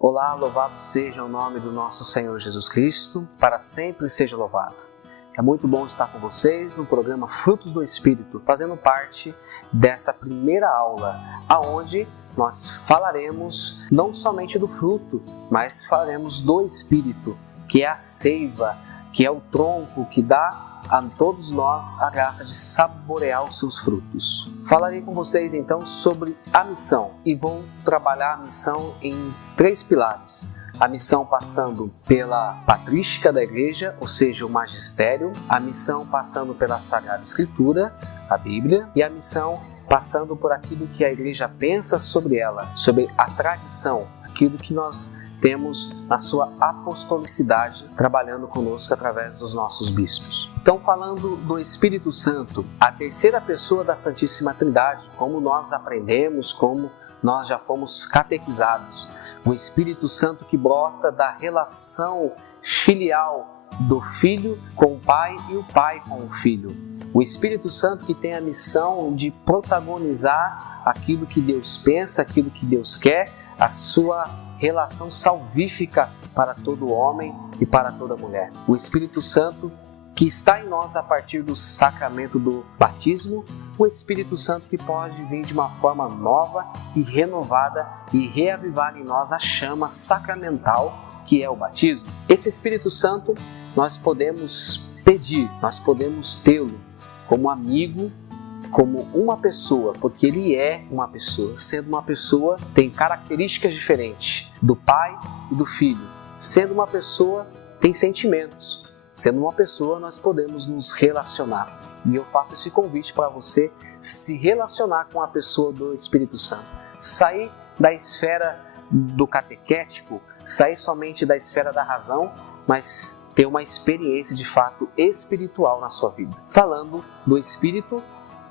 Olá, louvado seja o nome do nosso Senhor Jesus Cristo, para sempre seja louvado. É muito bom estar com vocês no programa Frutos do Espírito, fazendo parte dessa primeira aula, aonde nós falaremos não somente do fruto, mas falaremos do Espírito, que é a seiva, que é o tronco que dá a todos nós a graça de saborear os seus frutos. Falarei com vocês então sobre a missão e vou trabalhar a missão em 3 pilares. A missão passando pela patrística da igreja, ou seja, o magistério, a missão passando pela Sagrada Escritura, a Bíblia, e a missão passando por aquilo que a igreja pensa sobre ela, sobre a tradição, aquilo que nós temos na sua apostolicidade trabalhando conosco através dos nossos bispos. Então, falando do Espírito Santo, a terceira pessoa da Santíssima Trindade, como nós aprendemos, como nós já fomos catequizados, o Espírito Santo que brota da relação filial do Filho com o Pai e o Pai com o Filho. O Espírito Santo que tem a missão de protagonizar aquilo que Deus pensa, aquilo que Deus quer, a sua relação salvífica para todo homem e para toda mulher. O Espírito Santo que está em nós a partir do sacramento do batismo, o Espírito Santo que pode vir de uma forma nova e renovada e reavivar em nós a chama sacramental que é o batismo. Esse Espírito Santo nós podemos pedir, nós podemos tê-lo como amigo, como uma pessoa, porque ele é uma pessoa. Sendo uma pessoa, tem características diferentes do Pai e do Filho. Sendo uma pessoa, tem sentimentos. Sendo uma pessoa, nós podemos nos relacionar. E eu faço esse convite para você se relacionar com a pessoa do Espírito Santo. Sair da esfera do catequético, sair somente da esfera da razão, mas ter uma experiência de fato espiritual na sua vida. Falando do Espírito,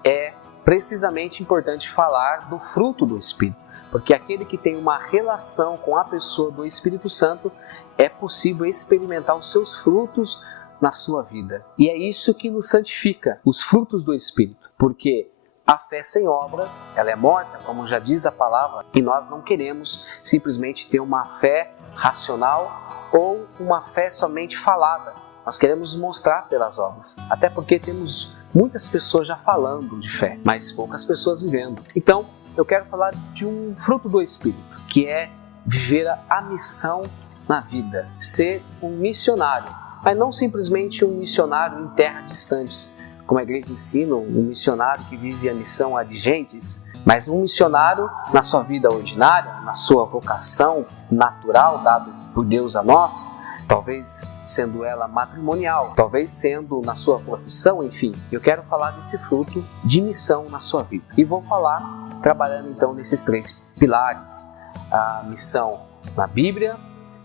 é precisamente importante falar do fruto do Espírito, porque aquele que tem uma relação com a pessoa do Espírito Santo, é possível experimentar os seus frutos na sua vida. E é isso que nos santifica, os frutos do Espírito, porque a fé sem obras, ela é morta, como já diz a palavra, e nós não queremos simplesmente ter uma fé racional ou uma fé somente falada. Nós queremos mostrar pelas obras, até porque temos muitas pessoas já falando de fé, mas poucas pessoas vivendo. Então, eu quero falar de um fruto do Espírito, que é viver a missão na vida, ser um missionário, mas não simplesmente um missionário em terras distantes, como a igreja ensina, um missionário que vive a missão adigentes, mas um missionário na sua vida ordinária, na sua vocação natural dada por Deus a nós, talvez sendo ela matrimonial, talvez sendo na sua profissão, enfim. Eu quero falar desse fruto de missão na sua vida. E vou falar trabalhando então nesses 3 pilares. A missão na Bíblia,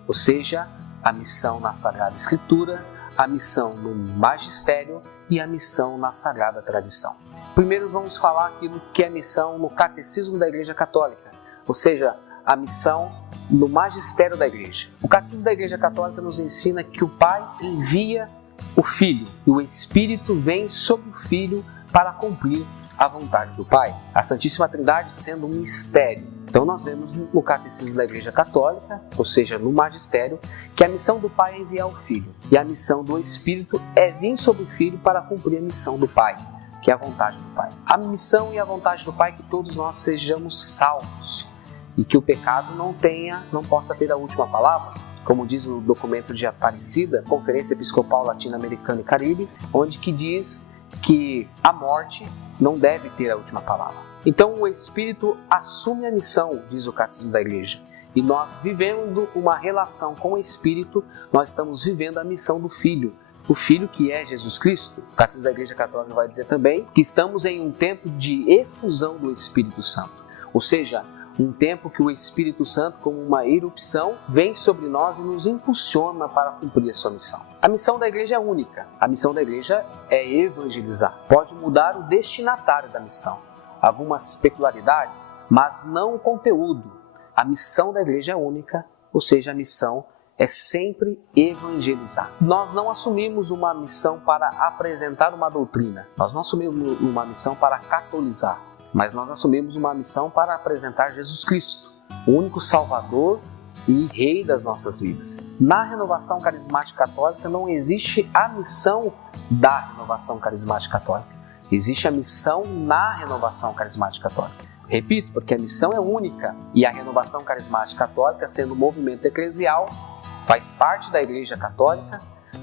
ou seja, a missão na Sagrada Escritura, a missão no magistério e a missão na Sagrada Tradição. Primeiro vamos falar aquilo que é missão no Catecismo da Igreja Católica, ou seja, a missão no magistério da igreja. O Catecismo da Igreja Católica nos ensina que o Pai envia o Filho e o Espírito vem sobre o Filho para cumprir a vontade do Pai. A Santíssima Trindade sendo um mistério. Então nós vemos no Catecismo da Igreja Católica, ou seja, no magistério, que a missão do Pai é enviar o Filho e a missão do Espírito é vir sobre o Filho para cumprir a missão do Pai, que é a vontade do Pai. A missão e a vontade do Pai é que todos nós sejamos salvos e que o pecado não possa ter a última palavra, como diz o documento de Aparecida, Conferência Episcopal Latino-Americana e Caribe, onde que diz que a morte não deve ter a última palavra. Então o Espírito assume a missão, diz o Catecismo da Igreja, e nós vivendo uma relação com o Espírito, nós estamos vivendo a missão do Filho, o Filho que é Jesus Cristo. O Catecismo da Igreja Católica vai dizer também que estamos em um tempo de efusão do Espírito Santo, ou seja, um tempo que o Espírito Santo, como uma erupção, vem sobre nós e nos impulsiona para cumprir a sua missão. A missão da igreja é única. A missão da igreja é evangelizar. Pode mudar o destinatário da missão. Algumas peculiaridades, mas não o conteúdo. A missão da igreja é única, ou seja, a missão é sempre evangelizar. Nós não assumimos uma missão para apresentar uma doutrina. Nós não assumimos uma missão para catolizar. Mas nós assumimos uma missão para apresentar Jesus Cristo, o único Salvador e Rei das nossas vidas. Na renovação carismática católica não existe a missão da renovação carismática católica. Existe a missão na renovação carismática católica. Repito, porque a missão é única e a renovação carismática católica, sendo um movimento eclesial, faz parte da Igreja Católica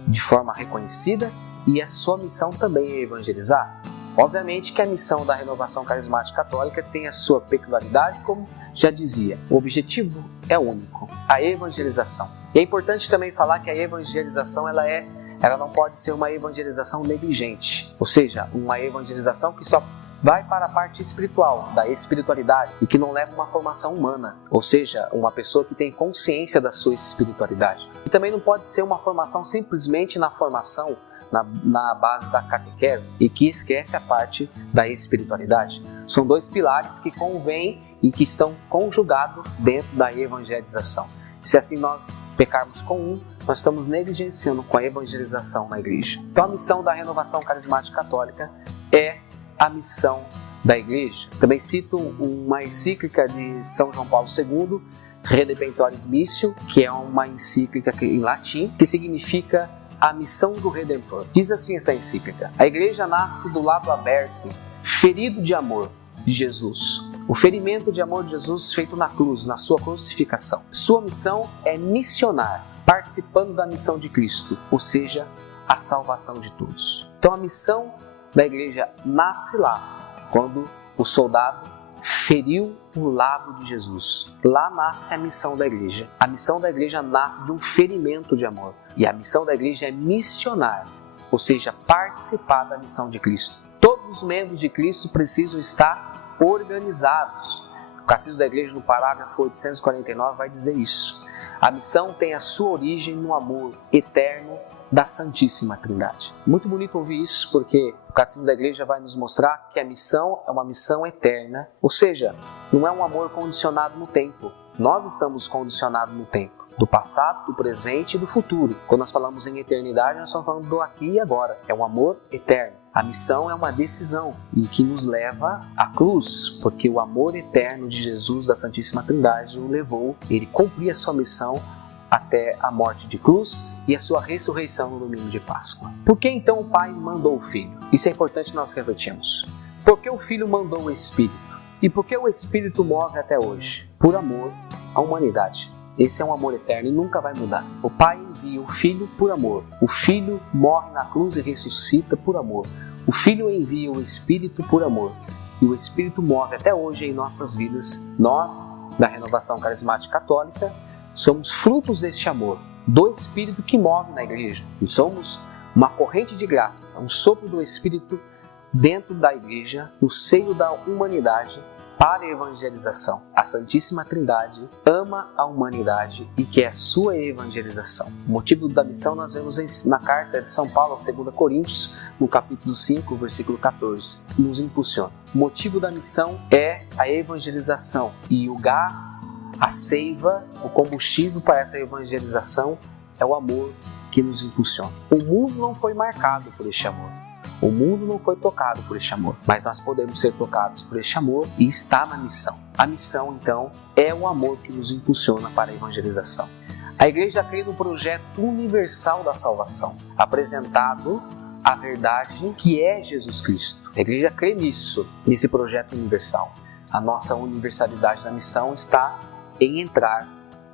de forma reconhecida e a sua missão também é evangelizar. Obviamente que a missão da renovação carismática católica tem a sua peculiaridade, como já dizia, o objetivo é único, a evangelização. E é importante também falar que a evangelização ela não pode ser uma evangelização negligente, ou seja, uma evangelização que só vai para a parte espiritual, da espiritualidade, e que não leva uma formação humana, ou seja, uma pessoa que tem consciência da sua espiritualidade. E também não pode ser uma formação simplesmente na formação, na base da catequese, e que esquece a parte da espiritualidade. São dois pilares que convêm e que estão conjugados dentro da evangelização. Se assim nós pecarmos com um, nós estamos negligenciando com a evangelização na igreja. Então a missão da renovação carismática católica é a missão da igreja. Também cito uma encíclica de São João Paulo II, Redemptoris Missio, que é uma encíclica em latim, que significa a missão do Redentor. Diz assim essa encíclica: a igreja nasce do lado aberto, ferido de amor de Jesus. O ferimento de amor de Jesus feito na cruz, na sua crucificação. Sua missão é missionar, participando da missão de Cristo, ou seja, a salvação de todos. Então a missão da igreja nasce lá, quando o soldado feriu o lado de Jesus. Lá nasce a missão da igreja. A missão da igreja nasce de um ferimento de amor. E a missão da igreja é missionar, ou seja, participar da missão de Cristo. Todos os membros de Cristo precisam estar organizados. O Catecismo da Igreja, no parágrafo 849, vai dizer isso. A missão tem a sua origem no amor eterno da Santíssima Trindade. Muito bonito ouvir isso, porque o Catecismo da Igreja vai nos mostrar que a missão é uma missão eterna, ou seja, não é um amor condicionado no tempo. Nós estamos condicionados no tempo, do passado, do presente e do futuro. Quando nós falamos em eternidade, nós estamos falando do aqui e agora. É um amor eterno. A missão é uma decisão e que nos leva à cruz, porque o amor eterno de Jesus, da Santíssima Trindade, o levou, ele cumpriu a sua missão até a morte de cruz e a sua ressurreição no domingo de Páscoa. Por que então o Pai mandou o Filho? Isso é importante nós refletirmos. Por que o Filho mandou o Espírito? E por que o Espírito move até hoje? Por amor à humanidade. Esse é um amor eterno e nunca vai mudar. O Pai envia o Filho por amor. O Filho morre na cruz e ressuscita por amor. O Filho envia o Espírito por amor. E o Espírito move até hoje em nossas vidas. Nós, da Renovação Carismática Católica, somos frutos deste amor, do Espírito que move na igreja. E somos uma corrente de graça, um sopro do Espírito dentro da igreja, no seio da humanidade, para a evangelização. A Santíssima Trindade ama a humanidade e quer a sua evangelização. O motivo da missão nós vemos na carta de São Paulo, 2 Coríntios, no capítulo 5, versículo 14, nos impulsiona. O motivo da missão é a evangelização e o gás, a seiva, o combustível para essa evangelização é o amor que nos impulsiona. O mundo não foi marcado por este amor. O mundo não foi tocado por este amor, mas nós podemos ser tocados por este amor e está na missão. A missão, então, é o amor que nos impulsiona para a evangelização. A igreja crê no projeto universal da salvação, apresentado a verdade que é Jesus Cristo. A igreja crê nisso, nesse projeto universal. A nossa universalidade da missão está em entrar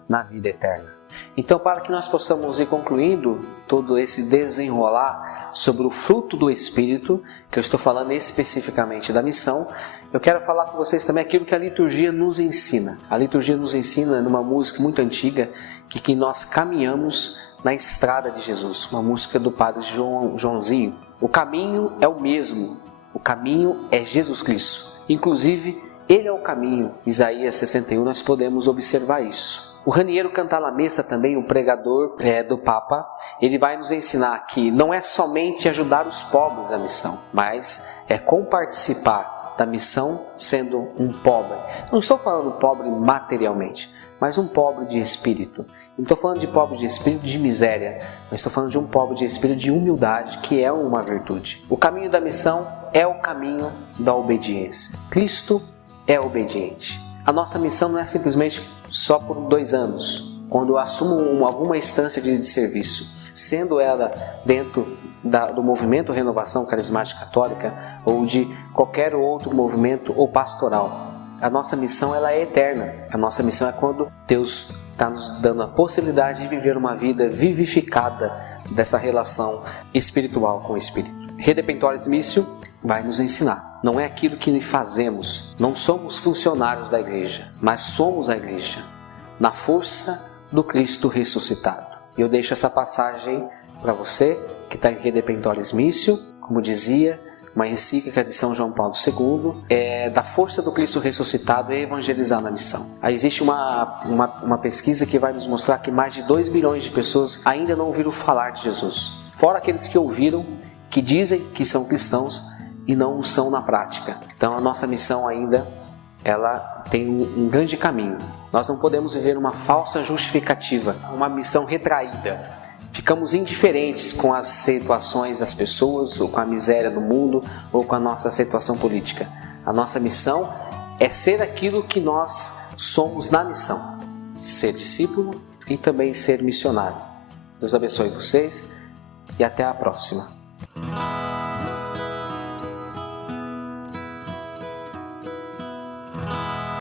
na vida eterna. Então, para que nós possamos ir concluindo todo esse desenrolar sobre o fruto do Espírito, que eu estou falando especificamente da missão, eu quero falar com vocês também aquilo que a liturgia nos ensina. A liturgia nos ensina numa música muito antiga que nós caminhamos na estrada de Jesus, uma música do padre Joãozinho. O caminho é o mesmo, o caminho é Jesus Cristo. Inclusive, Ele é o caminho. Isaías 61, nós podemos observar isso. O Raniero Cantalamessa, também o pregador do Papa, ele vai nos ensinar que não é somente ajudar os pobres a missão, mas é comparticipar da missão sendo um pobre. Não estou falando pobre materialmente, mas um pobre de espírito. Não estou falando de pobre de espírito de miséria, mas estou falando de um pobre de espírito de humildade, que é uma virtude. O caminho da missão é o caminho da obediência. Cristo é obediente. A nossa missão não é simplesmente só por 2 anos, quando eu assumo alguma instância de serviço, sendo ela dentro do movimento Renovação Carismática Católica ou de qualquer outro movimento ou pastoral, a nossa missão ela é eterna. A nossa missão é quando Deus está nos dando a possibilidade de viver uma vida vivificada dessa relação espiritual com o Espírito. Redentoris Missio vai nos ensinar. Não é aquilo que fazemos. Não somos funcionários da igreja, mas somos a igreja, na força do Cristo ressuscitado. E eu deixo essa passagem para você que está em Redentoris Missio, como dizia, uma encíclica de São João Paulo II, da força do Cristo ressuscitado e evangelizar na missão. Aí existe uma pesquisa que vai nos mostrar que mais de 2 bilhões de pessoas ainda não ouviram falar de Jesus. Fora aqueles que ouviram, que dizem que são cristãos e não o são na prática. Então a nossa missão ainda ela tem um grande caminho. Nós não podemos viver uma falsa justificativa, uma missão retraída. Ficamos indiferentes com as situações das pessoas, ou com a miséria do mundo, ou com a nossa situação política. A nossa missão é ser aquilo que nós somos na missão. Ser discípulo e também ser missionário. Deus abençoe vocês e até a próxima.